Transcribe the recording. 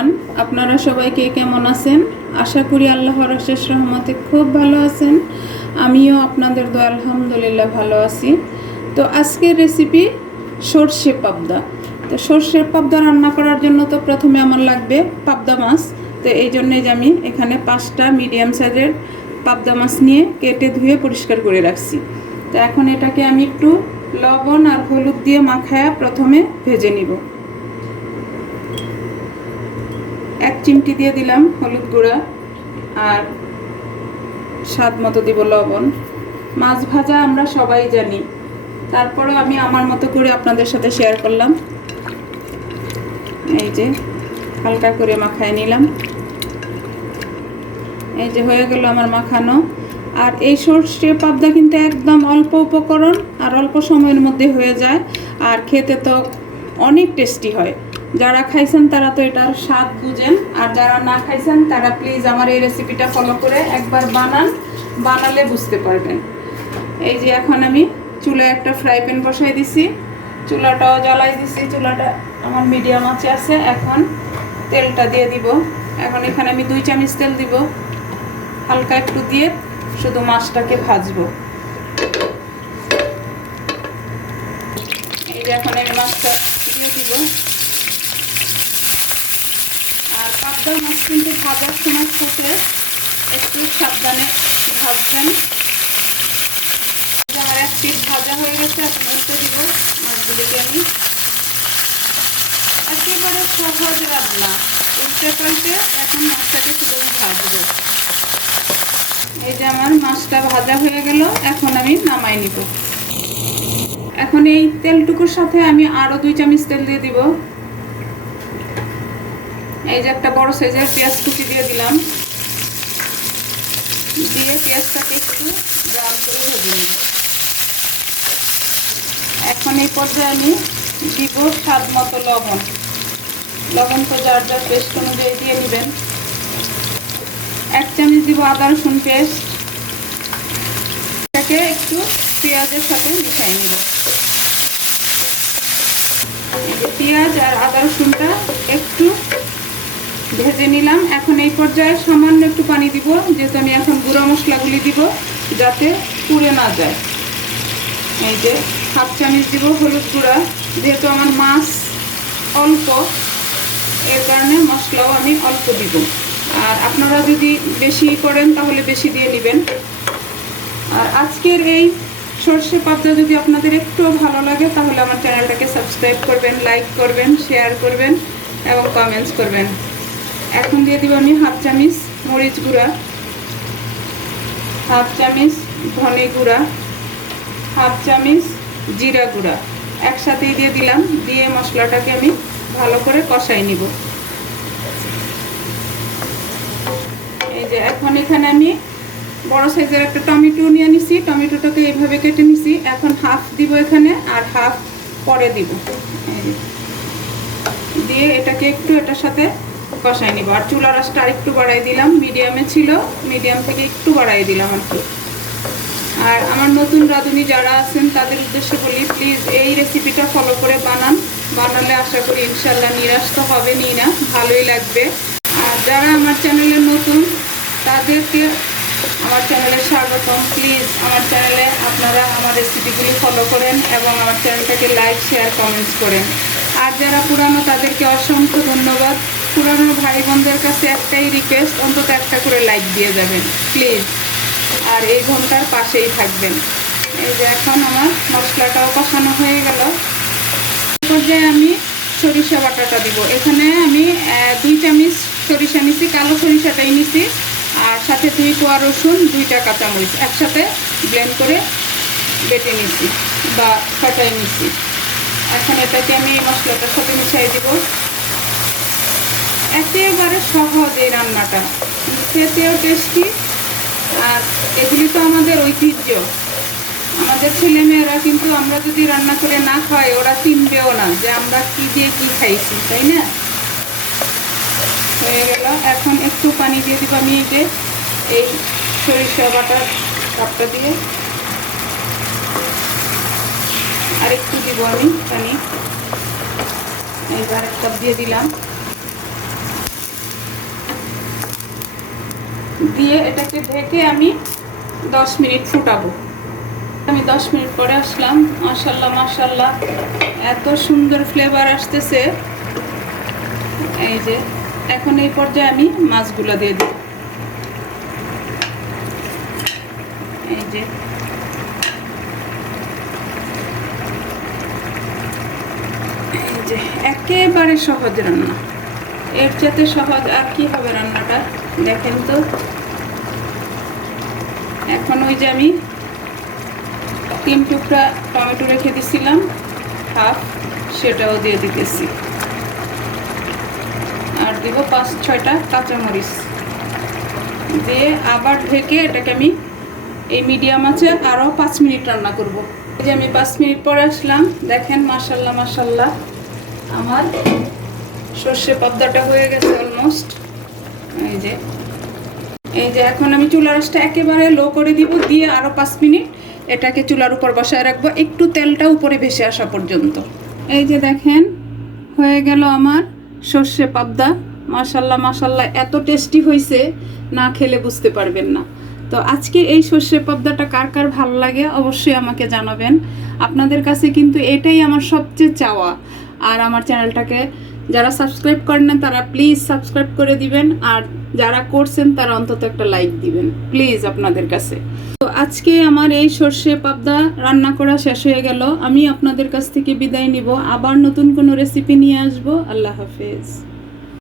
Everyone, আপনারা সবাই কে কেমন আছেন? আশা করি আল্লাহর অশেষ রহমতে খুব ভালো আছেন। আমিও আপনাদের দোয়া আলহামদুলিল্লাহ ভালো আছি। তো আজকের রেসিপি সর্ষে পাবদা। তো সর্ষে পাবদা রান্না করার জন্য তো প্রথমে আমার লাগবে পাবদা মাছ। তো এই জন্যই যে আমি এখানে 5টা মিডিয়াম সাইজের পাবদা মাছ নিয়ে কেটে ধুয়ে পরিষ্কার করে রাখছি। তো এখন এটাকে আমি একটু লবণ আর হলুদ দিয়ে মাখায়া প্রথমে ভেজে নিব। 1 চিমটি দিয়ে দিলাম হলুদ গুঁড়া আর স্বাদ মতো দিব লবণ। মাছ ভাজা আমরা সবাই জানি, তারপরে আমি আমার মতো করে আপনাদের সাথে শেয়ার করলাম। এই যে হালকা করে মাখায় নিলাম। এই যে হয়ে গেল আমার মাখানো। আর এই সর্ষে পাবদা কিন্তু একদম অল্প উপকরণ আর অল্প সময়ের মধ্যে হয়ে যায়, আর খেতে তো অনেক টেস্টি হয়। যারা খাইছেন তারা তো এটার স্বাদ বুঝেন, আর যারা না খাইছেন তারা প্লিজ আমার এই রেসিপিটা ফলো করে একবার বানালে বুঝতে পারবেন। এই যে এখন আমি চুলায় একটা ফ্রাই প্যান বসাই দিছি, চুলাটাও জ্বালাই দিছি, চুলাটা আমার মিডিয়াম আঁচে আছে। এখন তেলটা দিয়ে দিব। এখন এখানে আমি 2 চামচ তেল দিব, হালকা একটু দিয়ে শুধু মাছটাকে ভাজবো। এই যে এখন আমি মাছটা দিয়ে দিব। আর পাবদা মাছ কিন্তু ভাজার সময় ফুটে একটু সাবধানে ভাজবেন। আমার 1 পিঠ ভাজা হয়ে গেছে, এখন উল্টে দিব মাছগুলিকে আমি। একেবারে সহজ রান্না, উল্টে পাল্টে এখন মাছটাকে শুধু ভাজবো। এই যে আমার মাছটা ভাজা হয়ে গেল, এখন আমি নামাই নিব। এখন এই তেলটুকুর সাথে আমি আরো 2 চামচ তেল দিয়ে দিব। এই যে একটা বড় সাইজের পেঁয়াজ কুচি দিয়ে দিলাম, দিয়ে পেঁয়াজটাকে একটু ব্রাউন করে ভেজে নিব। এখন এই পর্যায়ে আমি দিব স্বাদ মতো লবণ। লবণ তো যার যার টেস্ট অনুযায়ী দিয়ে নেবেন। 1 চামচ দিব আদা রসুন পেস্ট। এটাকে একটু পেঁয়াজের সাথে মিশিয়ে নিব। পেঁয়াজ আর আদা রসুনটা একটু ভেজে নিলাম। এখন এই পর্যায়ে সামান্য একটু পানি দিব, যেহেতু আমি এখন গুঁড়া মশলাগুলি দিব যাতে পুড়ে না যায়। এই যে 1/2 চামচ দিব হলুদ গুঁড়া, যেহেতু আমার মাছ অল্প এর কারণে মশলাও আমি অল্প দিব। আর আপনারা যদি বেশি করেন তাহলে বেশি দিয়ে নেবেন। আর আজকের এই সর্ষে পাবদা যদি আপনাদের একটু ভালো লাগে তাহলে আমার চ্যানেলটাকে সাবস্ক্রাইব করবেন, লাইক করবেন, শেয়ার করবেন এবং কমেন্টস করবেন। এখন দিয়ে দিব আমি 1/2 চামচ মরিচ গুঁড়া, 1/2 চামচ ধনে গুঁড়া, 1/2 চামচ জিরা গুঁড়া একসাথেই দিয়ে দিলাম। দিয়ে মশলাটাকে আমি ভালো করে কষাই নিব। এই যে এখন এখানে আমি বড় সাইজের একটা টমেটো নিয়ে নিছি, টমেটোটাকে এইভাবে কেটে নিছি। এখন হাফ দিব এখানে আর হাফ পরে দিব। দিয়ে এটাকে একটু এটার সাথে কষাই নিব। আর চুলার আঁচটা আরেকটু বাড়াই দিলাম, মিডিয়ামে ছিল, মিডিয়াম থেকে একটু বাড়াই দিলাম আর কি। আর আমার নতুন রাঁধুনি যারা আছেন তাদের উদ্দেশ্যে বলি, প্লিজ এই রেসিপিটা ফলো করে বানালে আশা করি ইনশাল্লাহ নিরাশ তো হবেনই না, ভালোই লাগবে। আর যারা আমার চ্যানেলে নতুন তাদেরকে আমার চ্যানেলে স্বাগতম। প্লিজ আমার চ্যানেলে আপনারা আমার রেসিপিগুলি ফলো করেন এবং আমার চ্যানেলটাকে লাইক, শেয়ার, কমেন্টস করেন। আর যারা পুরানো তাদেরকে অসংখ্য ধন্যবাদ। পুরানো ভাই বোনদের কাছে একটাই রিকোয়েস্ট, অন্তত একটা করে লাইক দিয়ে যাবেন প্লিজ। আর এই ঘন্টার পাশেই থাকবেন। এই যে এখন আমার মশলাটাও কষানো হয়ে গেল। এই পর্যায়ে আমি সরিষা বাটাটা দিব। এখানে আমি 2 চামচ সরিষা নিছি, কালো সরিষাটাই নিছি। আর সাথে 2 কোয়া রসুন, 2টা কাঁচামরিচ একসাথে ব্লেন্ড করে বেটে নিছি বা ফাটাই নিছি। এখন এটাকে আমি এই মশলাটার সাথে মিশিয়ে দিব। একেবারে সহজ এই রান্নাটা, খেতেও টেস্টি। আর এগুলি তো আমাদের ঐতিহ্য। আমাদের ছেলেমেয়েরা কিন্তু আমরা যদি রান্না করে না খাই ওরা চিনবেও না যে আমরা কি দিয়ে কি খাইছি, তাই না? হয়ে গেল। এখন একটু পানি দিয়ে দিব আমি। এই সরিষা বাটার কাপটা দিয়ে আর একটু দিব আমি পানি। এইবার 1 কাপ দিয়ে দিলাম। দিয়ে এটাকে ঢেকে আমি 10 মিনিট ফুটাবো। আমি 10 মিনিট পরে আসলাম। মাশাআল্লাহ মাশাআল্লাহ, এত সুন্দর ফ্লেভার আসতেছে। এই যে এখন এই পর্যায়ে আমি মাছগুলো দিয়ে দিই। এই যে একেবারে সহজ রান্না, এর চাইতে সহজ আর কি হবে রান্নাটা, দেখেন তো। এখন ওই যে আমি 3 টুকরা টমেটো রেখে দিছিলাম হাফ, সেটাও দিয়ে দিতেছি। আর দিব 5-6টা কাঁচামরিচ দিয়ে আবার ঢেকে এটাকে আমি এই মিডিয়াম আছে আরও 5 মিনিট রান্না করব। এই যে আমি 5 মিনিট পরে আসলাম, দেখেন মাশাআল্লাহ মাশাআল্লাহ আমার সর্ষে পাবদাটা হয়ে গেছে অলমোস্ট। এই যে এখন আমি চুলার আঁচটা একেবারে লো করে দিব, দিয়ে আরও 5 মিনিট এটাকে চুলার উপর বসায় রাখবো, একটু তেলটা উপরে ভেসে আসা পর্যন্ত। এই যে দেখেন হয়ে গেল আমার সর্ষে পাবদা। মাশাআল্লাহ মাশাআল্লাহ, এত টেস্টি হয়েছে, না খেলে বুঝতে পারবেন না। তো আজকে এই সর্ষে পাবদাটা কার কার ভালো লাগে অবশ্যই আমাকে জানাবেন। আপনাদের কাছে কিন্তু এটাই আমার সবচেয়ে চাওয়া। আর আমার চ্যানেলটাকে যারা সাবস্ক্রাইব করেন না তারা প্লিজ সাবস্ক্রাইব করে দিবেন, আর যারা করছেন তারা অন্তত একটা লাইক দিবেন প্লিজ আপনাদের কাছে। তো আজকে আমার এই সর্ষে পাবদা রান্না করা শেষ হয়ে গেল। আমি আপনাদের কাছ থেকে বিদায় নিব, আবার নতুন কোনো রেসিপি নিয়ে আসবো। আল্লাহ হাফেজ।